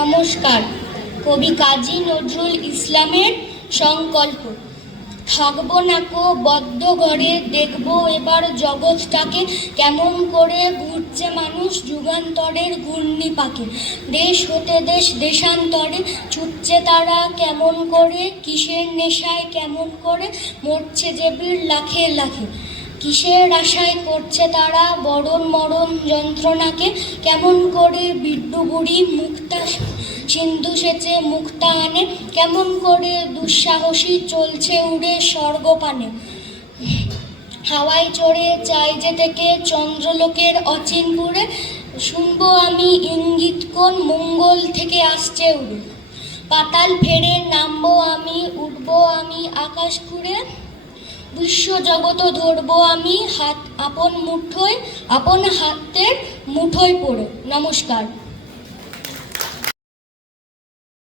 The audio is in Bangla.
নমস্কার। কবি কাজী নজরুল ইসলামের সংকল্প। থাকবো নাকো বদ্ধ ঘরে, দেখবো এবার জগৎটাকে কেমন করে ঘুরছে মানুষ যুগান্তরের ঘূর্ণি পাকে। দেশ হতে দেশ দেশান্তরে ছুটছে তারা কেমন করে, কিসের নেশায় কেমন করে মরছে যে বীর লাখে লাখে। কিসের আশায় করছে তারা বরণ মরণ যন্ত্রণাকে, কেমন করে বিড্ডু বুড়ি মুক্তা সিন্ধু সেচে মুক্তা আনে, কেমন করে দুঃসাহসী চলছে উড়ে স্বর্গপানে। হাওয়ায় চড়ে চাই যে থেকে চন্দ্রলোকের অচিনপুরে, শুনবো আমি ইঙ্গিত কোন মঙ্গল থেকে আসছে উড়ে। পাতাল ফেরে নামবো আমি, উঠবো আমি আকাশ ঘুরে, বিশ্ব জগৎ ধরবো আমি হাত আপন মুঠোয়, আপন হাতের মুঠোয় পড়ে। নমস্কার।